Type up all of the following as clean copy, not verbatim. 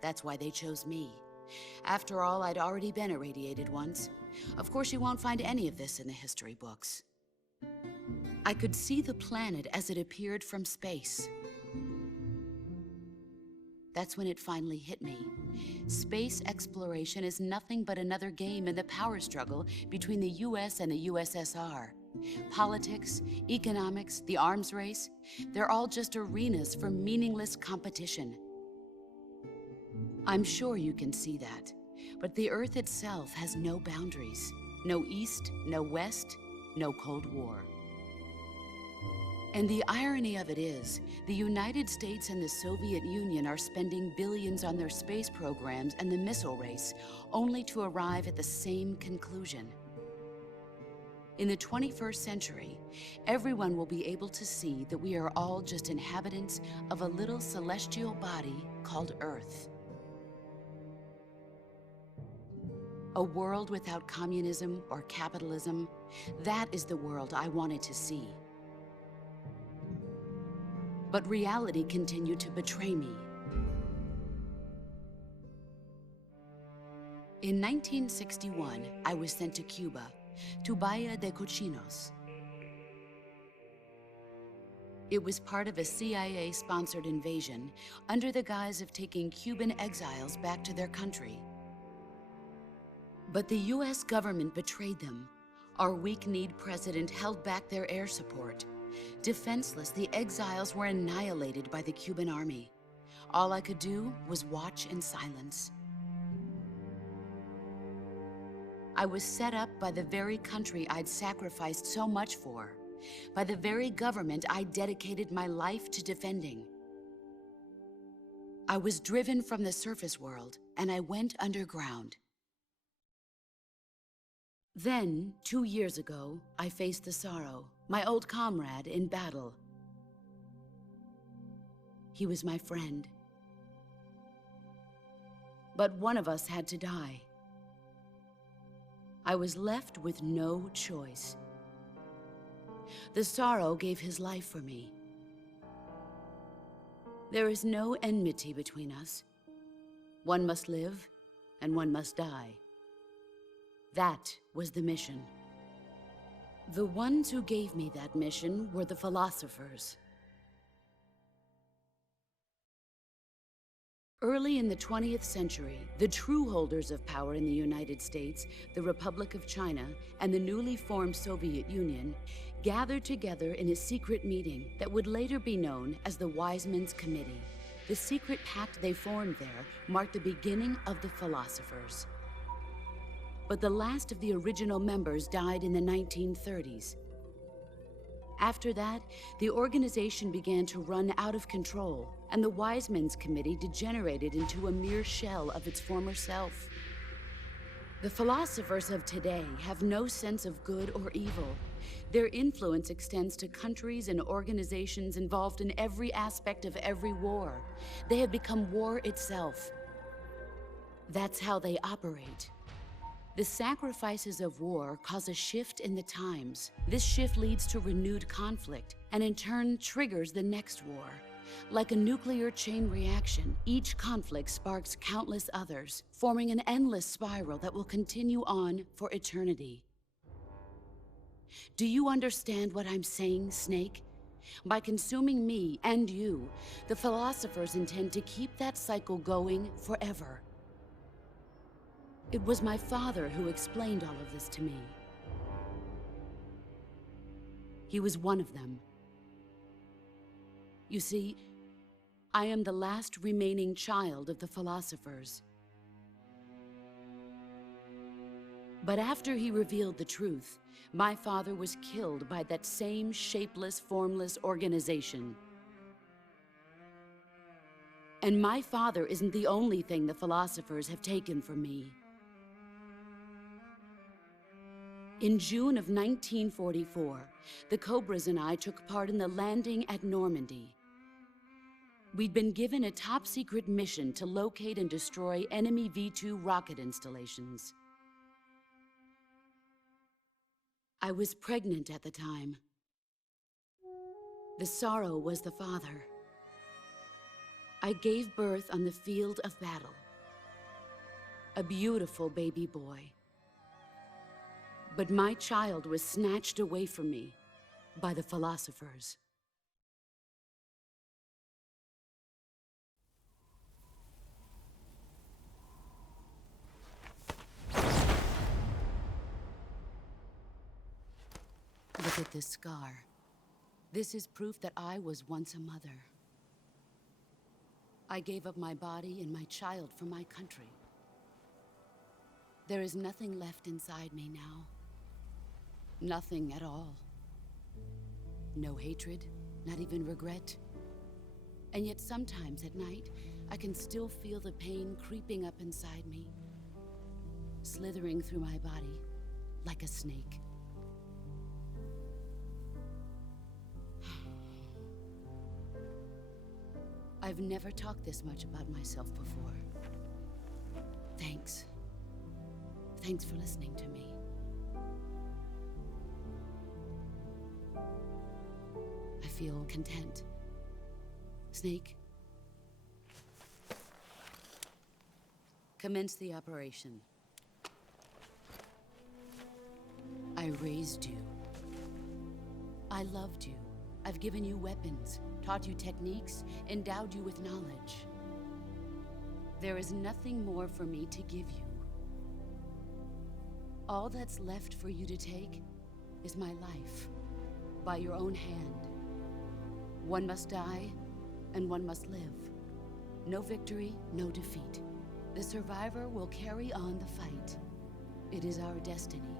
That's why they chose me. After all, I'd already been irradiated once. Of course, you won't find any of this in the history books. I could see the planet as it appeared from space. That's when it finally hit me. Space exploration is nothing but another game in the power struggle between the US and the USSR. Politics, economics, the arms race, they're all just arenas for meaningless competition. I'm sure you can see that, but the Earth itself has no boundaries. No East, no West, no Cold War. And the irony of it is, the United States and the Soviet Union are spending billions on their space programs and the missile race, only to arrive at the same conclusion. In the 21st century, everyone will be able to see that we are all just inhabitants of a little celestial body called Earth. A world without communism or capitalism, that is the world I wanted to see. But reality continued to betray me. In 1961, I was sent to Cuba, to Bahia de Cochinos. It was part of a CIA-sponsored invasion under the guise of taking Cuban exiles back to their country. But the US government betrayed them. Our weak-kneed president held back their air support. Defenseless, the exiles were annihilated by the Cuban army. All I could do was watch in silence. I was set up by the very country I'd sacrificed so much for, by the very government I dedicated my life to defending. I was driven from the surface world, and I went underground. Then, 2 years ago, I faced the Sorrow, my old comrade in battle. He was my friend. But one of us had to die. I was left with no choice. The Sorrow gave his life for me. There is no enmity between us. One must live, and one must die. That was the mission. The ones who gave me that mission were the philosophers. Early in the 20th century, the true holders of power in the United States, the Republic of China, and the newly formed Soviet Union gathered together in a secret meeting that would later be known as the Wise Men's Committee. The secret pact they formed there marked the beginning of the philosophers. But the last of the original members died in the 1930s. After that, the organization began to run out of control, and the Wise Men's Committee degenerated into a mere shell of its former self. The philosophers of today have no sense of good or evil. Their influence extends to countries and organizations involved in every aspect of every war. They have become war itself. That's how they operate. The sacrifices of war cause a shift in the times. This shift leads to renewed conflict, and in turn triggers the next war. Like a nuclear chain reaction, each conflict sparks countless others, forming an endless spiral that will continue on for eternity. Do you understand what I'm saying, Snake? By consuming me and you, the philosophers intend to keep that cycle going forever. It was my father who explained all of this to me. He was one of them. You see, I am the last remaining child of the philosophers. But after he revealed the truth, my father was killed by that same shapeless, formless organization. And my father isn't the only thing the philosophers have taken from me. In June of 1944, the Cobras and I took part in the landing at Normandy. We'd been given a top-secret mission to locate and destroy enemy V-2 rocket installations. I was pregnant at the time. The Sorrow was the father. I gave birth on the field of battle. A beautiful baby boy. But my child was snatched away from me by the philosophers. Look at this scar. This is proof that I was once a mother. I gave up my body and my child for my country. There is nothing left inside me now. Nothing at all. No hatred, not even regret. And yet sometimes at night, I can still feel the pain creeping up inside me, slithering through my body like a snake. I've never talked this much about myself before. Thanks. Thanks for listening to me. I feel content. Snake, commence the operation. I raised you. I loved you. I've given you weapons, taught you techniques, endowed you with knowledge. There is nothing more for me to give you. All that's left for you to take is my life, by your own hand. One must die, and one must live. No victory, no defeat. The survivor will carry on the fight. It is our destiny.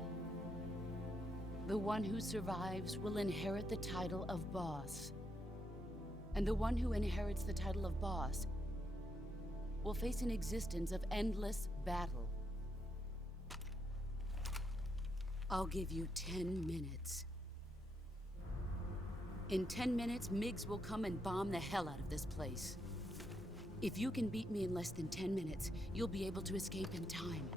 The one who survives will inherit the title of boss. And the one who inherits the title of boss will face an existence of endless battle. I'll give you 10 minutes. In 10 minutes, MiGs will come and bomb the hell out of this place. If you can beat me in less than 10 minutes, you'll be able to escape in time.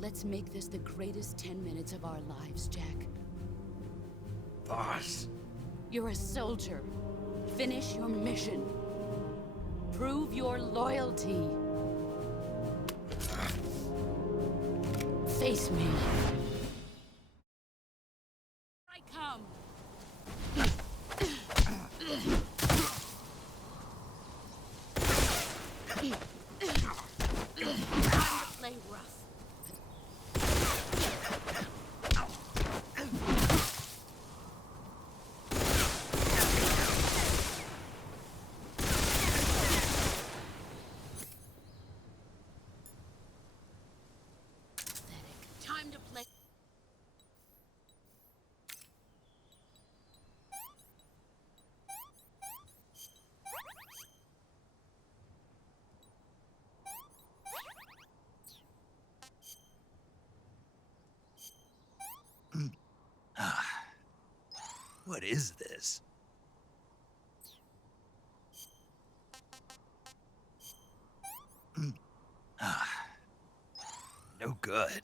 Let's make this the greatest 10 minutes of our lives, Jack. Boss. You're a soldier. Finish your mission. Prove your loyalty. Face me. I come. Time to play rough. Time to play. What is this? No good.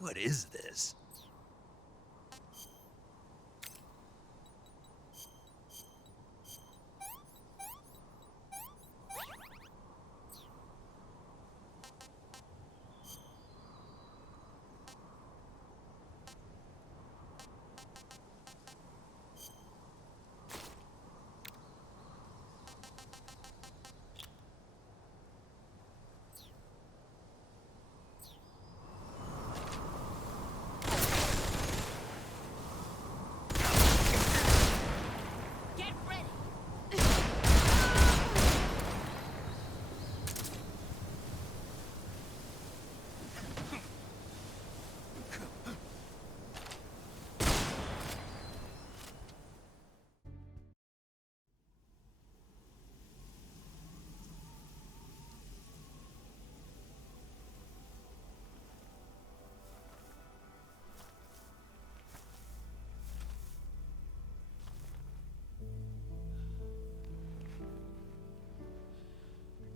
What is this?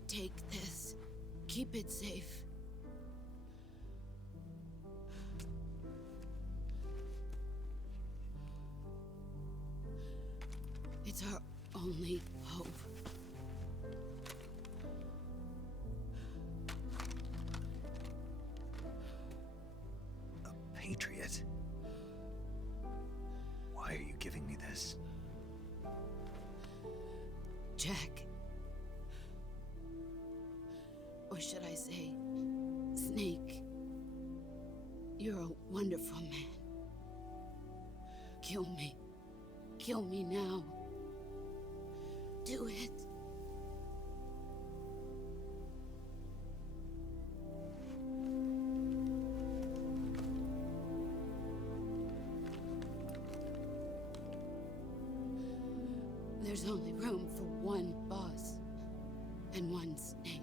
Take this. Keep it safe. It's our only hope. A patriot? Why are you giving me this? Jack. Or should I say, Snake? You're a wonderful man. Kill me. Kill me now. Do it. There's only room for one boss and one snake.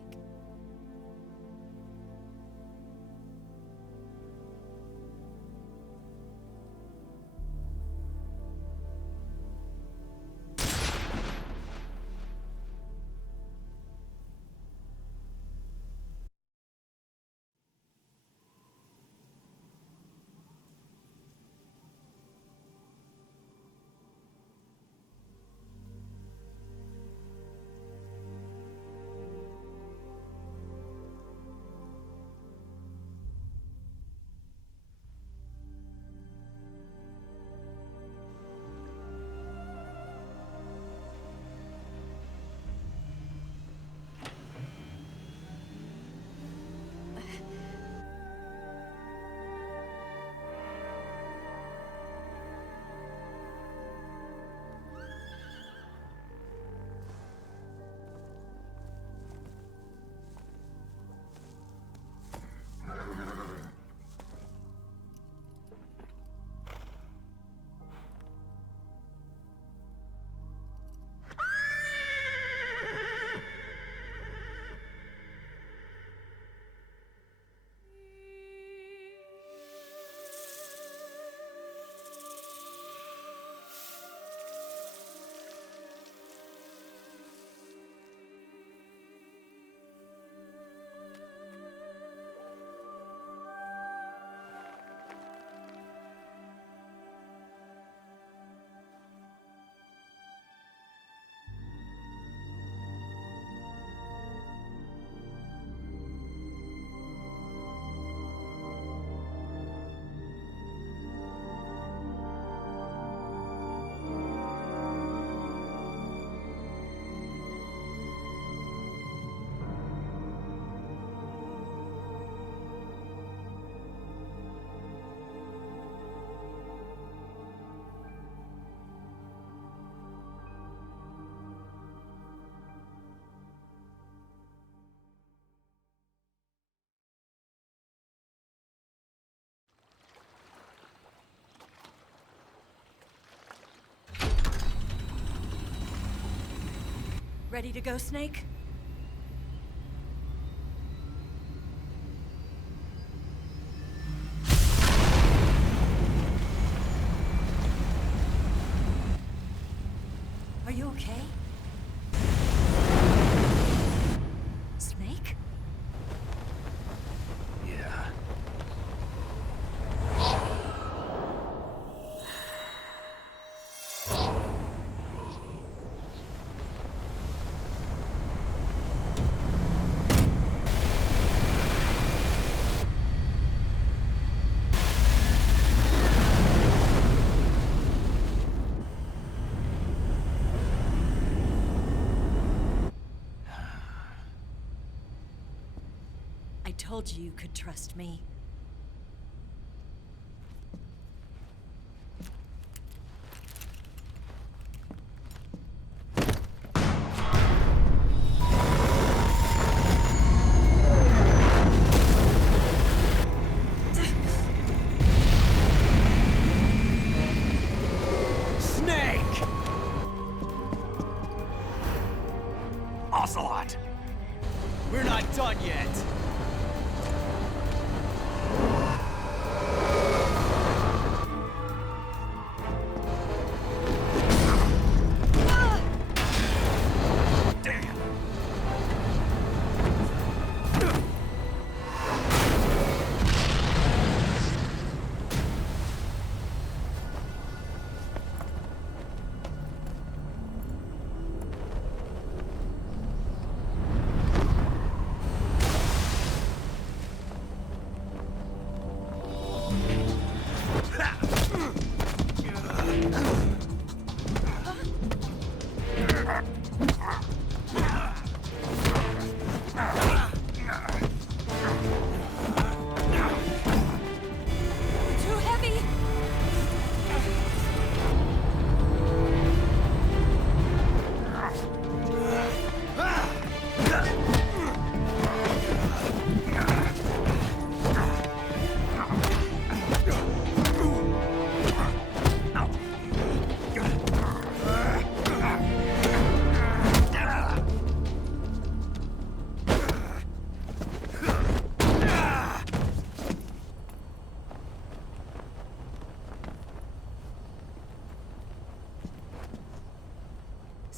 Ready to go, Snake? Are you okay? Snake? Yeah. I told you you could trust me. Snake! Ocelot! We're not done yet. Damn!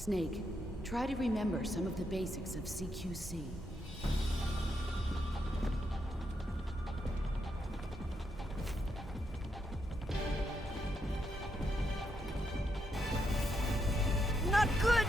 Snake, try to remember some of the basics of CQC. Not good!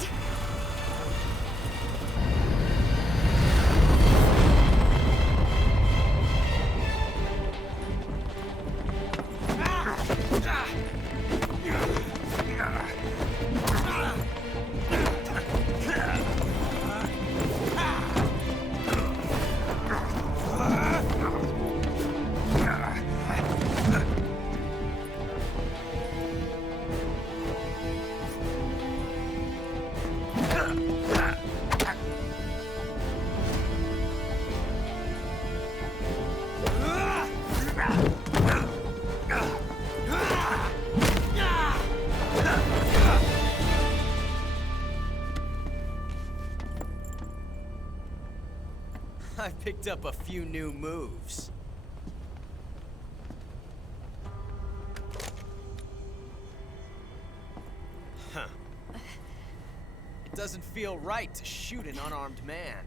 I picked up a few new moves. Huh. It doesn't feel right to shoot an unarmed man.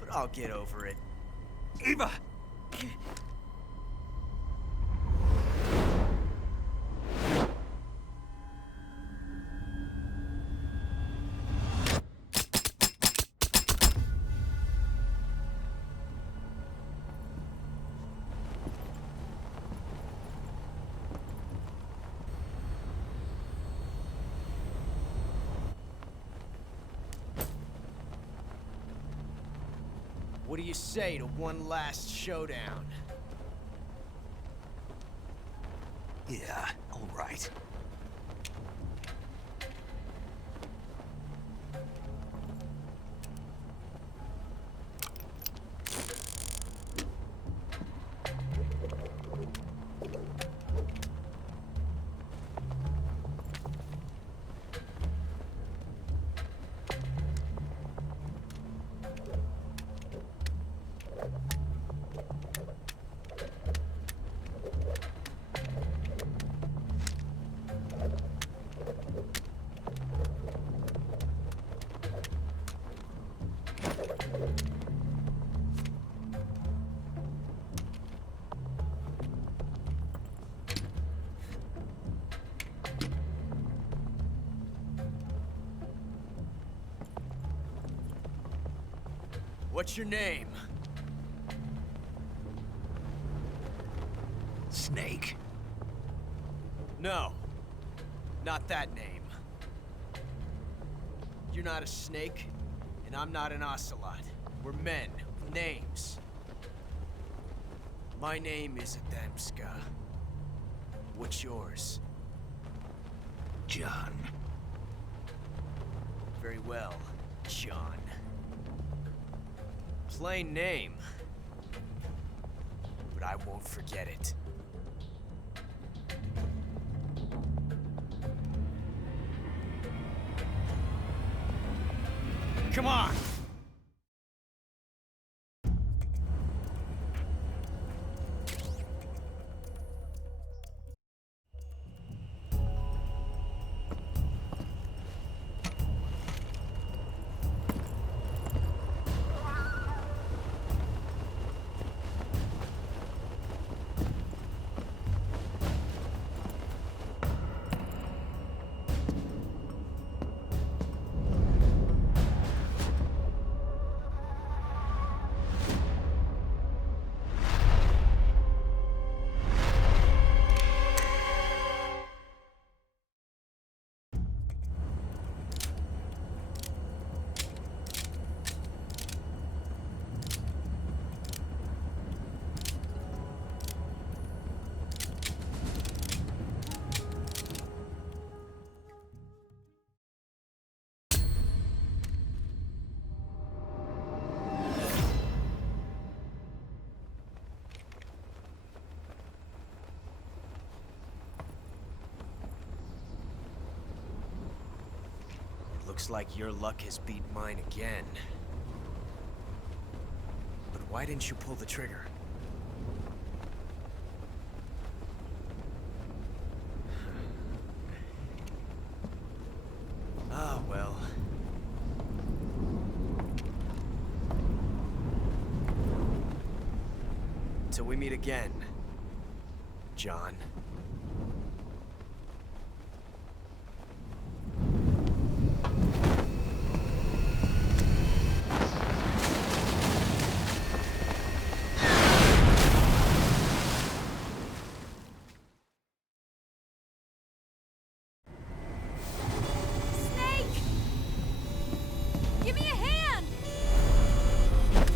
But I'll get over it. Eva! What do you say to one last showdown? Yeah, all right. What's your name? Snake. No. Not that name. You're not a snake, and I'm not an ocelot. We're men with names. My name is Adamska. What's yours? John. Very well, John. Plain name. But I won't forget it. Come on! Looks like your luck has beat mine again. But why didn't you pull the trigger? Till we meet again, John. Snake! Give me a hand!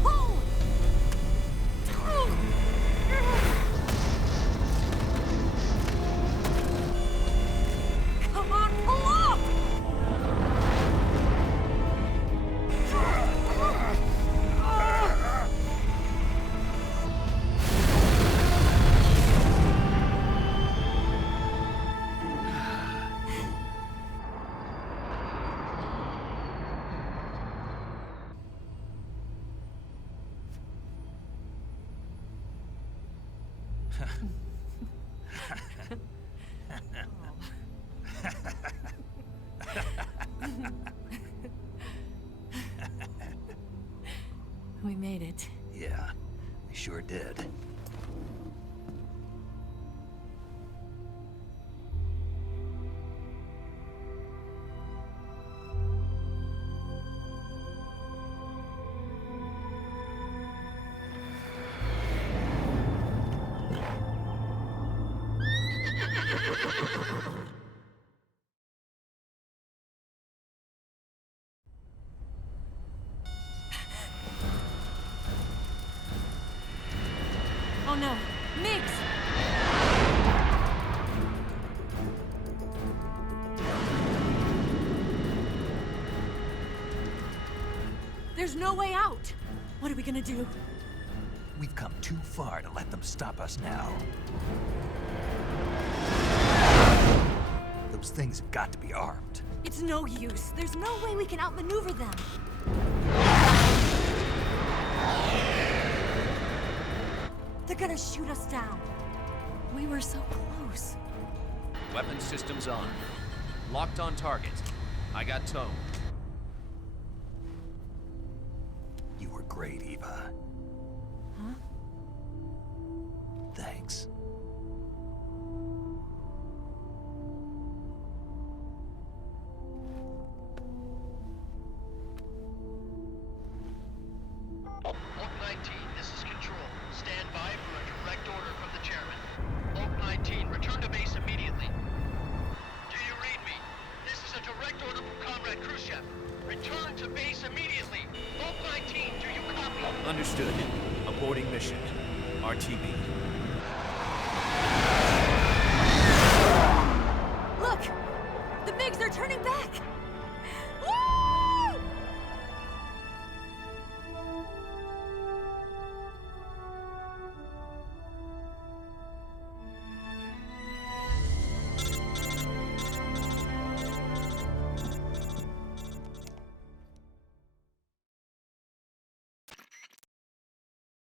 Pull! Come on, pull up! We made it. Yeah, we sure did. Oh no, Miggs! There's no way out! What are we gonna do? We've come too far to let them stop us now. Those things have got to be armed. It's no use. There's no way we can outmaneuver them. They're gonna shoot us down. We were so close. Weapon systems on. Locked on target. I got tone. You were great, Eva. Huh? Thanks. Oak 19, this is Control. Stand by for a direct order from the chairman. Oak 19, return to base immediately. Do you read me? This is a direct order from Comrade Khrushchev. Return to base immediately. Oak 19, do you copy? Understood. Aborting mission. RTB. Look! The MiGs are turning back! Woo!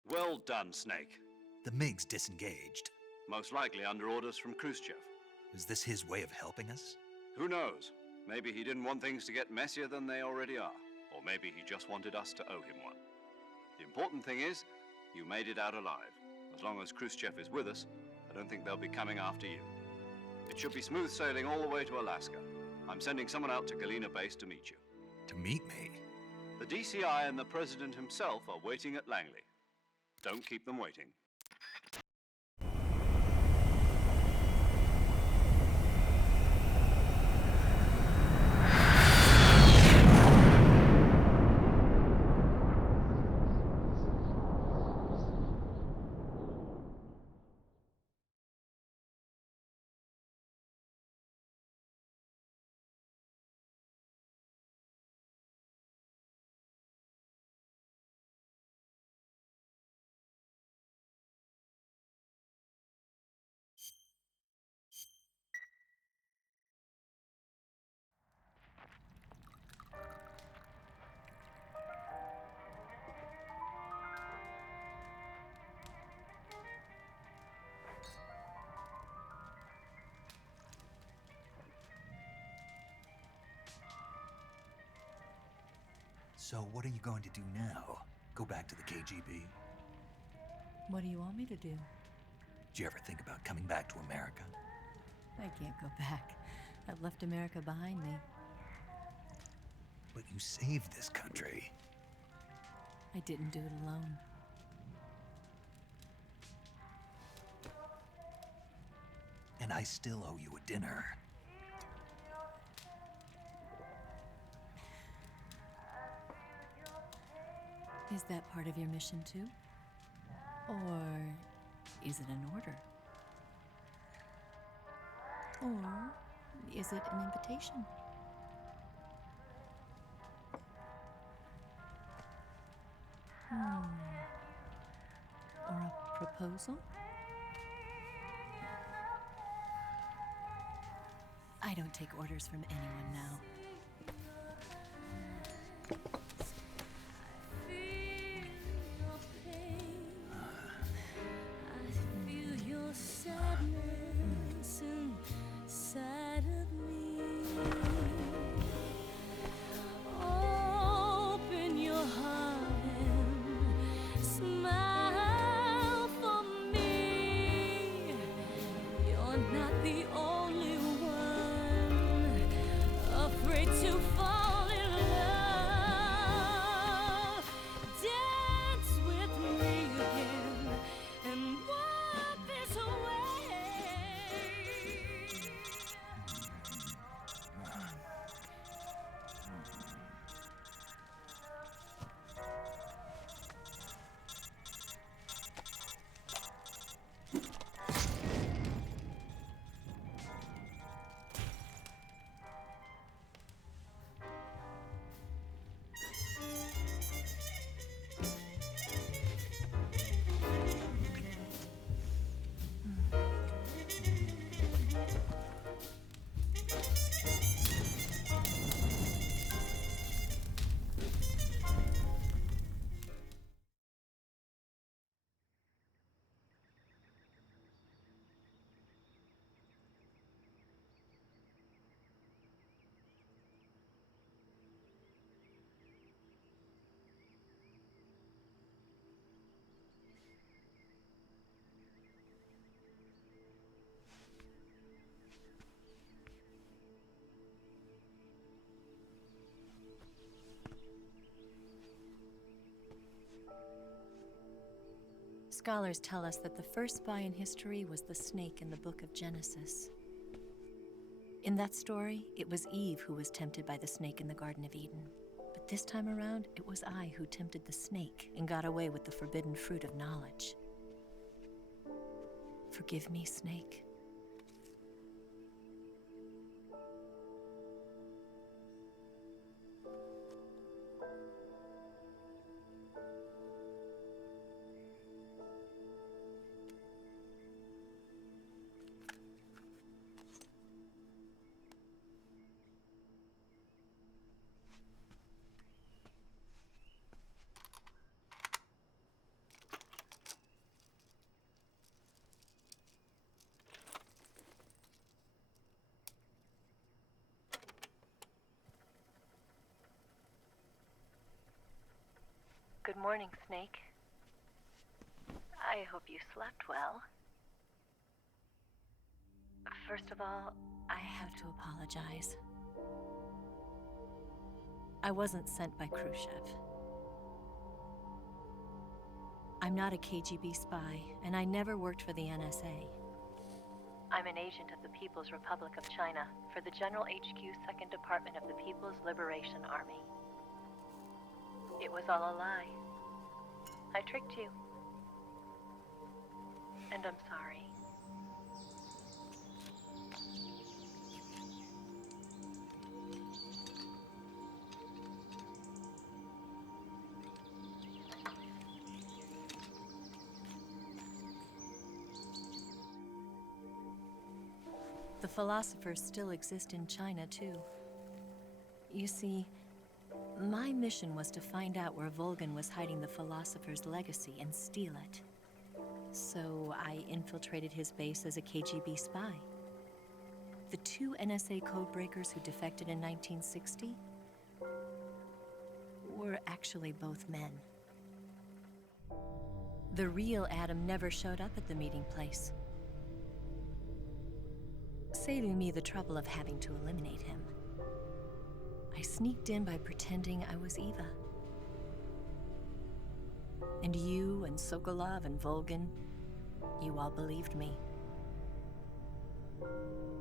Well done, Snake. The MiGs disengaged. Most likely under orders from Khrushchev. Is this his way of helping us? Who knows? Maybe he didn't want things to get messier than they already are. Or maybe he just wanted us to owe him one. The important thing is, you made it out alive. As long as Khrushchev is with us, I don't think they'll be coming after you. It should be smooth sailing all the way to Alaska. I'm sending someone out to Galena Base to meet you. To meet me? The DCI and the President himself are waiting at Langley. Don't keep them waiting. So what are you going to do now? Go back to the KGB? What do you want me to do? Did you ever think about coming back to America? I can't go back. I've left America behind me. But you saved this country. I didn't do it alone. And I still owe you a dinner. Is that part of your mission too? Or is it an order? Or is it an invitation? Or a proposal? I don't take orders from anyone now. Scholars tell us that the first spy in history was the snake in the book of Genesis. In that story, it was Eve who was tempted by the snake in the Garden of Eden. But this time around, it was I who tempted the snake and got away with the forbidden fruit of knowledge. Forgive me, snake. Good morning, Snake. I hope you slept well. First of all, I have to apologize. I wasn't sent by Khrushchev. I'm not a KGB spy, and I never worked for the NSA. I'm an agent of the People's Republic of China for the General HQ 2nd Department of the People's Liberation Army. It was all a lie. I tricked you. And I'm sorry. The philosophers still exist in China, too. You see, my mission was to find out where Volgan was hiding the philosopher's legacy and steal it. So I infiltrated his base as a KGB spy. The two NSA codebreakers who defected in 1960 were actually both men. The real Adam never showed up at the meeting place, saving me the trouble of having to eliminate him. I sneaked in by pretending I was Eva. And you and Sokolov and Volgin, you all believed me.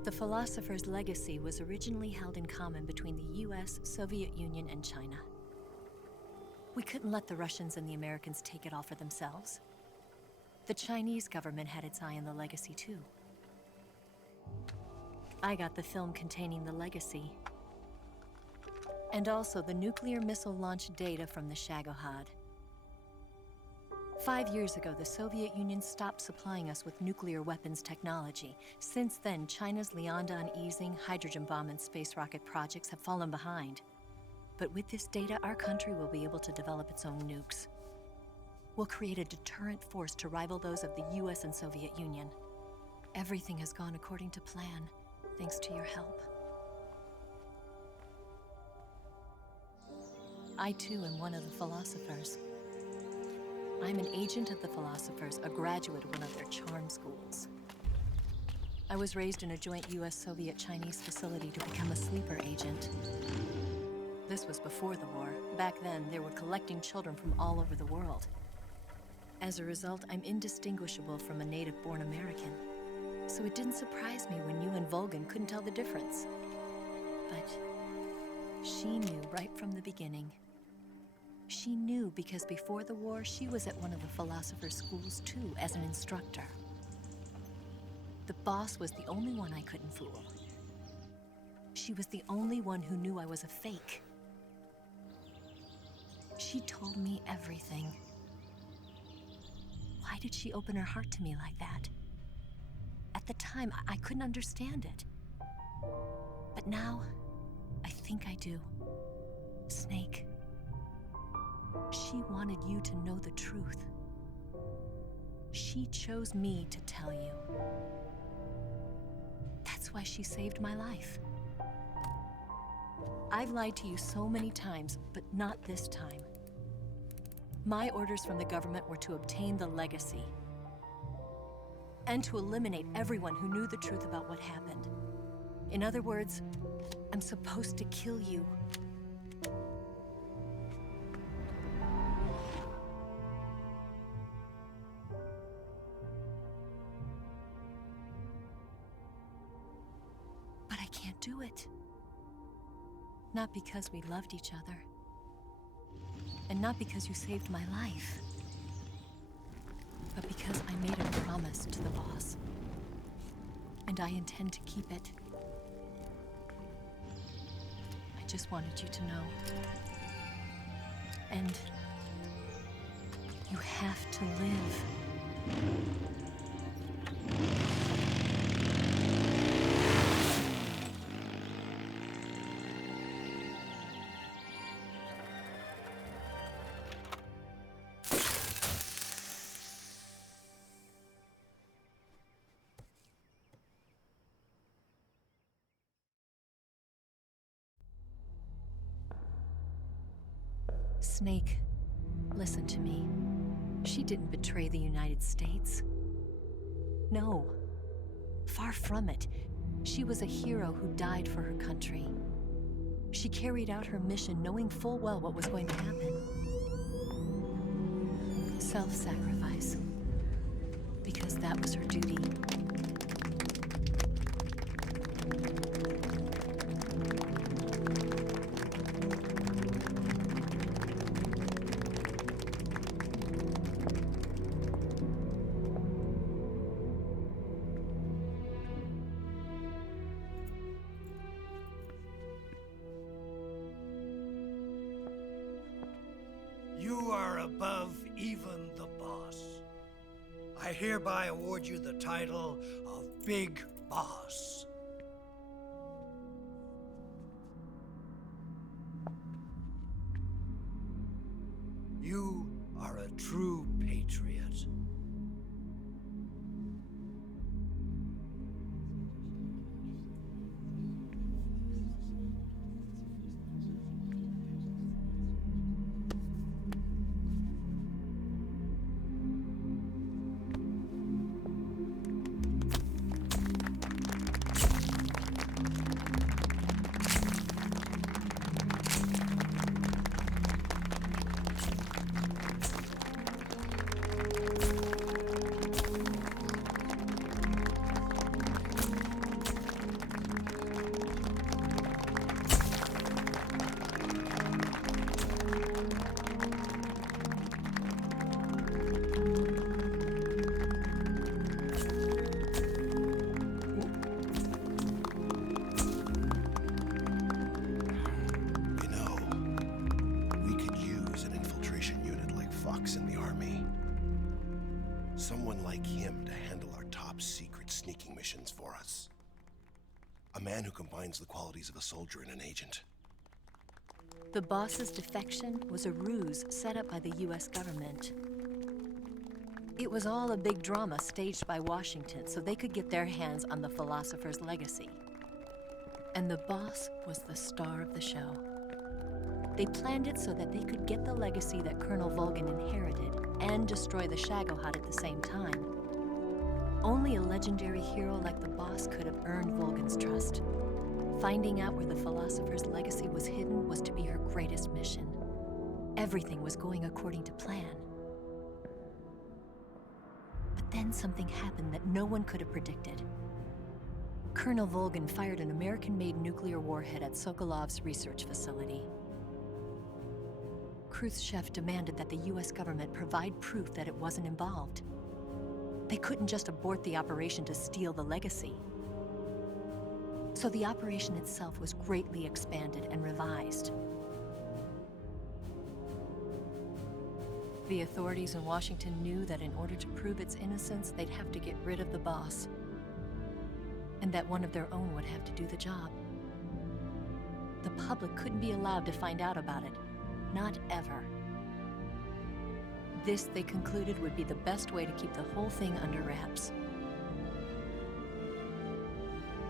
The philosopher's legacy was originally held in common between the US, Soviet Union, and China. We couldn't let the Russians and the Americans take it all for themselves. The Chinese government had its eye on the legacy too. I got the film containing the legacy, and also the nuclear missile launch data from the Shagohod. 5 years ago, the Soviet Union stopped supplying us with nuclear weapons technology. Since then, China's Liandon easing, hydrogen bomb, and space rocket projects have fallen behind. But with this data, our country will be able to develop its own nukes. We'll create a deterrent force to rival those of the US and Soviet Union. Everything has gone according to plan, thanks to your help. I too am one of the philosophers. I'm an agent of the philosophers, a graduate of one of their charm schools. I was raised in a joint US-Soviet-Chinese facility to become a sleeper agent. This was before the war. Back then, they were collecting children from all over the world. As a result, I'm indistinguishable from a native-born American. So it didn't surprise me when you and Volgin couldn't tell the difference. But she knew right from the beginning. She knew because before the war, she was at one of the philosopher's schools too, as an instructor. The boss was the only one I couldn't fool. She was the only one who knew I was a fake. She told me everything. Why did she open her heart to me like that? At the time, I couldn't understand it. But now, I think I do. Snake. She wanted you to know the truth. She chose me to tell you. That's why she saved my life. I've lied to you so many times, but not this time. My orders from the government were to obtain the legacy and to eliminate everyone who knew the truth about what happened. In other words, I'm supposed to kill you. But I can't do it. Not because we loved each other. And not because you saved my life. But because I made a promise to the boss. And I intend to keep it. I just wanted you to know. And you have to live. Snake, listen to me. She didn't betray the United States. No, far from it. She was a hero who died for her country. She carried out her mission knowing full well what was going to happen. Self-sacrifice. Because that was her duty. You are above even the boss. I hereby award you the title of Big Boss. You are a true patriot. Hux in the army. Someone like him to handle our top secret sneaking missions for us. A man who combines the qualities of a soldier and an agent. The boss's defection was a ruse set up by the US government. It was all a big drama staged by Washington so they could get their hands on the philosopher's legacy. And the boss was the star of the show. They planned it so that they could get the legacy that Colonel Volgin inherited and destroy the Shagohod at the same time. Only a legendary hero like the boss could have earned Volgin's trust. Finding out where the philosopher's legacy was hidden was to be her greatest mission. Everything was going according to plan. But then something happened that no one could have predicted. Colonel Volgin fired an American-made nuclear warhead at Sokolov's research facility. Khrushchev demanded that the US government provide proof that it wasn't involved. They couldn't just abort the operation to steal the legacy. So the operation itself was greatly expanded and revised. The authorities in Washington knew that in order to prove its innocence, they'd have to get rid of the boss, and that one of their own would have to do the job. The public couldn't be allowed to find out about it, not ever. This, they concluded, would be the best way to keep the whole thing under wraps.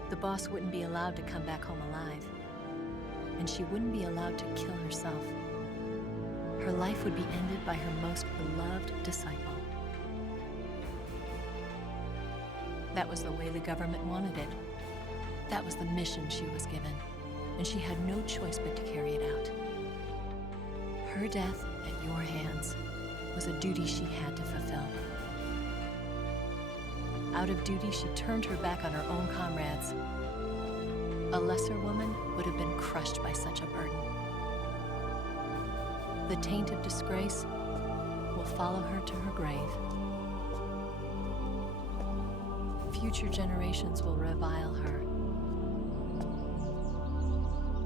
The boss wouldn't be allowed to come back home alive, and she wouldn't be allowed to kill herself. Her life would be ended by her most beloved disciple. That was the way the government wanted it. That was the mission she was given, and she had no choice but to carry it out. Her death at your hands was a duty she had to fulfill. Out of duty, she turned her back on her own comrades. A lesser woman would have been crushed by such a burden. The taint of disgrace will follow her to her grave. Future generations will revile her.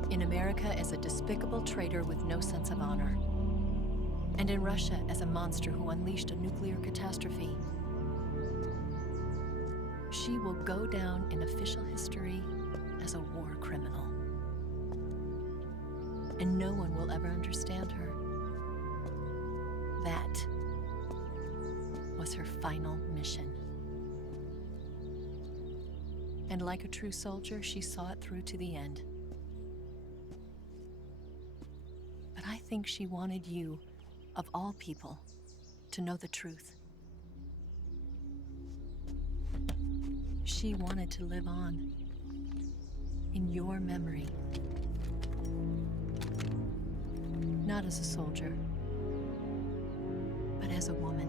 In America as a despicable traitor with no sense of honor. And in Russia as a monster who unleashed a nuclear catastrophe. She will go down in official history as a war criminal. And no one will ever understand her. That was her final mission. And like a true soldier, she saw it through to the end. But I think she wanted you, of all people, to know the truth. She wanted to live on in your memory. Not as a soldier, but as a woman.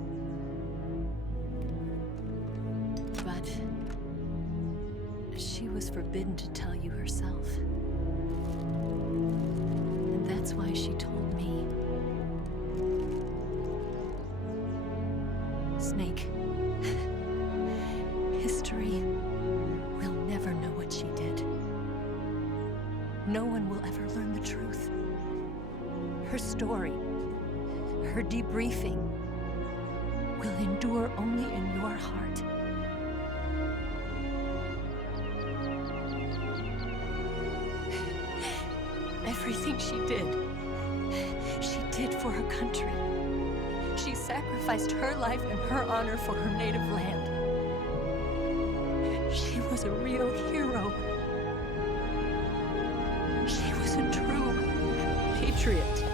But she was forbidden to tell you herself. And that's why she told me. Snake, history will never know what she did. No one will ever learn the truth. Her story, her debriefing, will endure only in your heart. Everything she did for her country. She sacrificed her life and her honor for her native land. She was a real hero. She was a true patriot.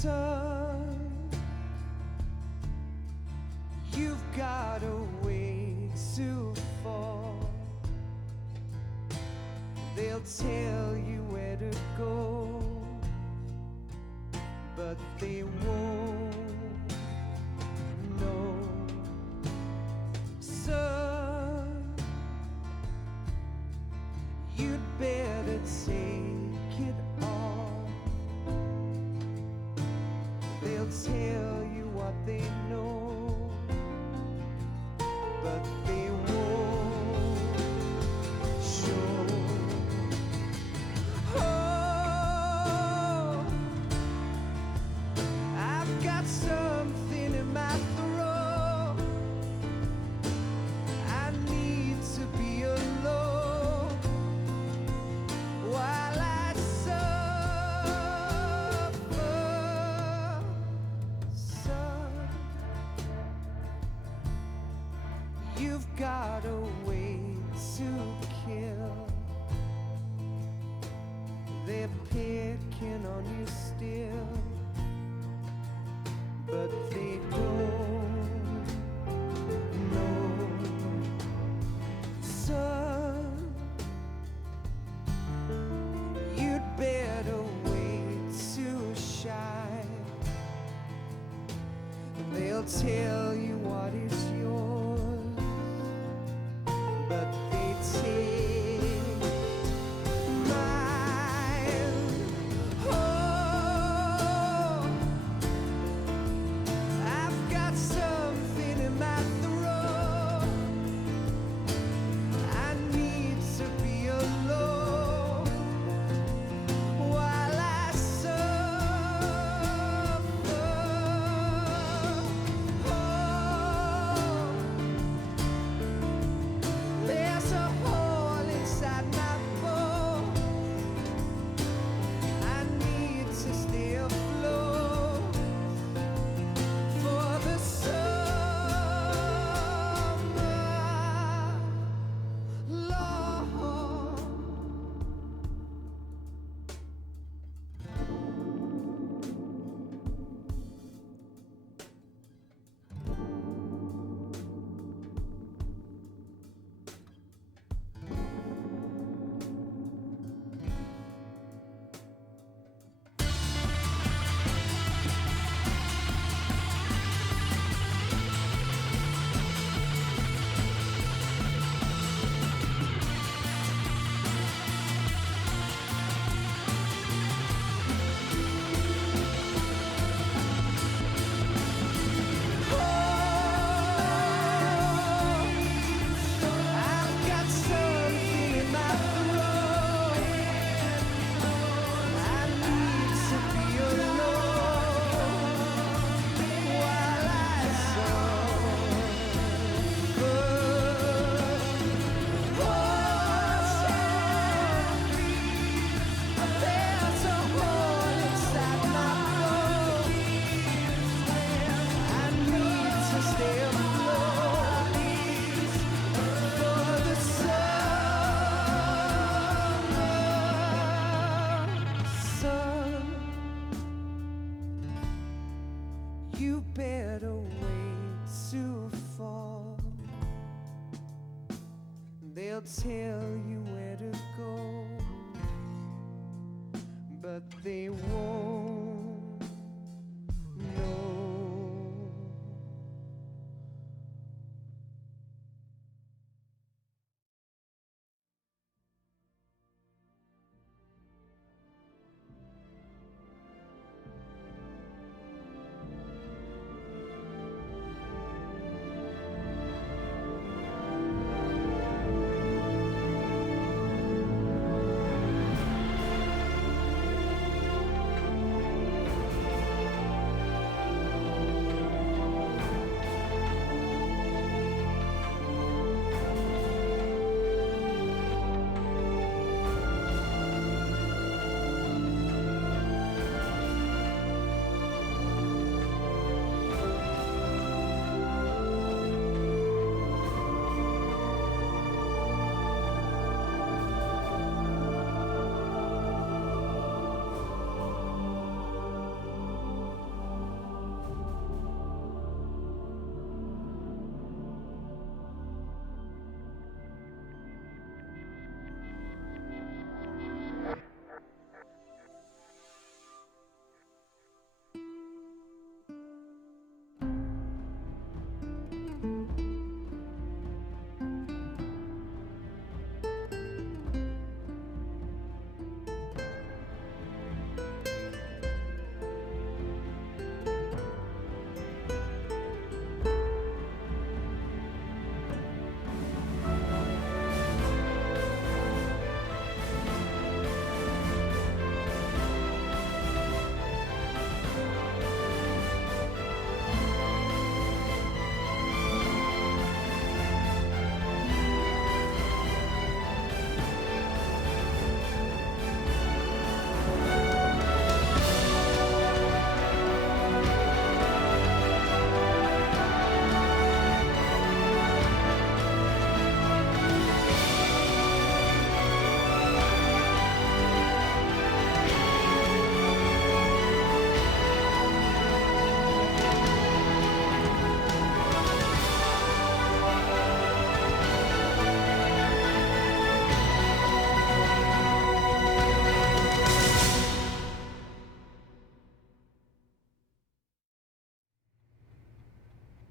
Son, you've got a way to fall. They'll tell you where to go, but they won't know. Son, you'd better take it on. They'll tell you what they know, but they won't show. Oh, I've got something in my throat. I need to be alone while I suffer. Son, you've got a way to kill. They're picking on you still, but they don't know. Son, you'd better wait to shine. They'll tell you what is yours, but they take mine. Oh, I've got something in my throat. I need to be alone while I suffer. Oh, there's a hole inside my bones. I need to stay afloat for the summer, Lord. I've got something in my throat. I need to be alone while I suffer. There's a hole inside my bones. I need to stay afloat for the summer. Son, you better wait to fall. They'll tell you where to go, but they won't know.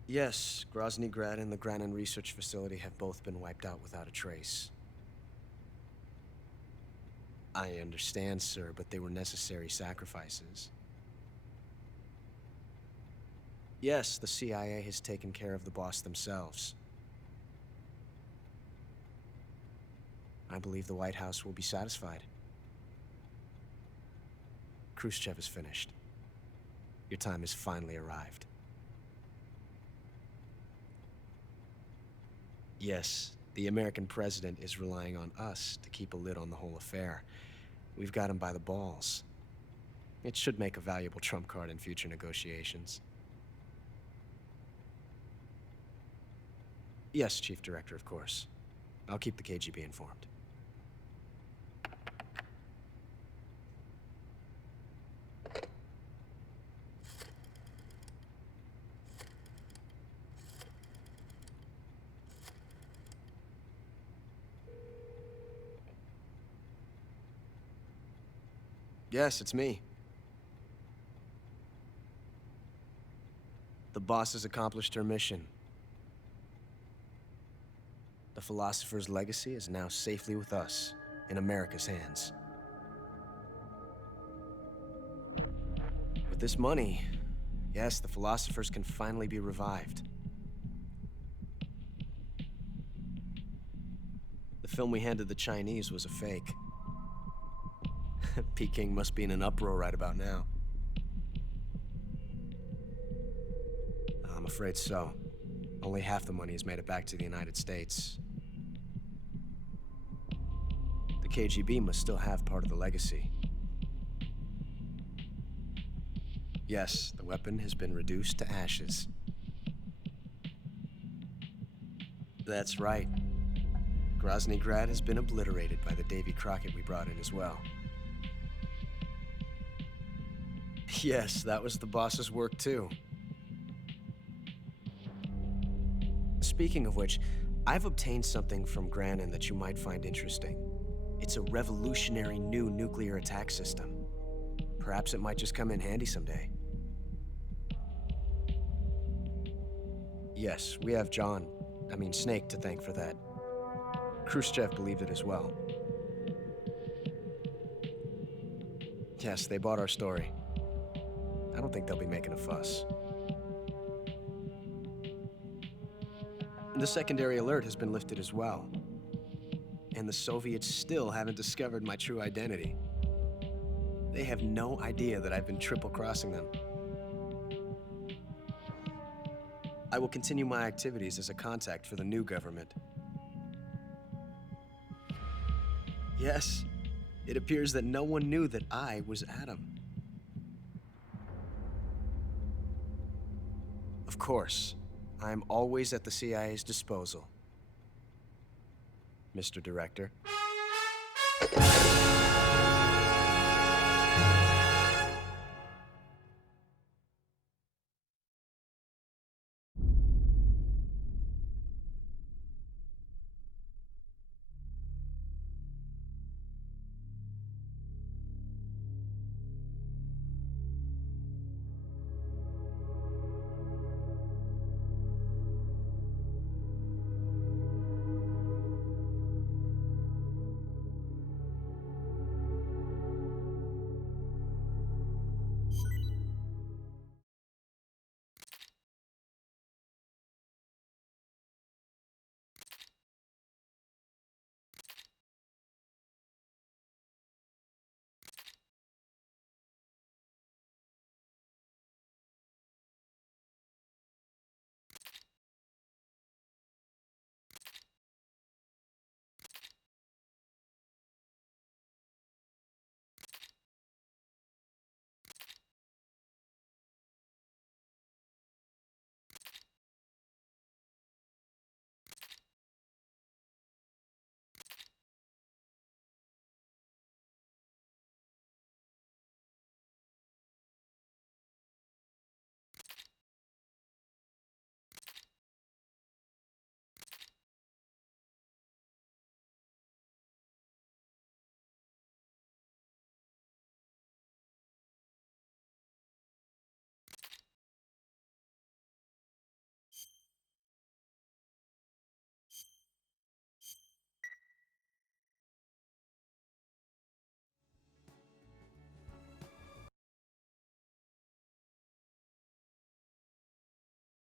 Yes, Grozny Grad and the Granin Research Facility have both been wiped out without a trace. I understand, sir, but they were necessary sacrifices. Yes, the CIA has taken care of the boss themselves. I believe the White House will be satisfied. Khrushchev is finished. Your time has finally arrived. Yes, the American president is relying on us to keep a lid on the whole affair. We've got him by the balls. It should make a valuable trump card in future negotiations. Yes, Chief Director, of course. I'll keep the KGB informed. Yes, it's me. The boss has accomplished her mission. The philosopher's legacy is now safely with us, in America's hands. With this money, yes, the philosophers can finally be revived. The film we handed the Chinese was a fake. Peking must be in an uproar right about now. I'm afraid so. Only half the money has made it back to the United States. The KGB must still have part of the legacy. Yes, the weapon has been reduced to ashes. That's right. Grozny Grad has been obliterated by the Davy Crockett we brought in as well. Yes, that was the boss's work too. Speaking of which, I've obtained something from Granin that you might find interesting. It's a revolutionary new nuclear attack system. Perhaps it might just come in handy someday. Yes, we have Snake to thank for that. Khrushchev believed it as well. Yes, they bought our story. I don't think they'll be making a fuss. The secondary alert has been lifted as well. And the Soviets still haven't discovered my true identity. They have no idea that I've been triple-crossing them. I will continue my activities as a contact for the new government. Yes, it appears that no one knew that I was Adam. Of course, I am always at the CIA's disposal, Mr. Director.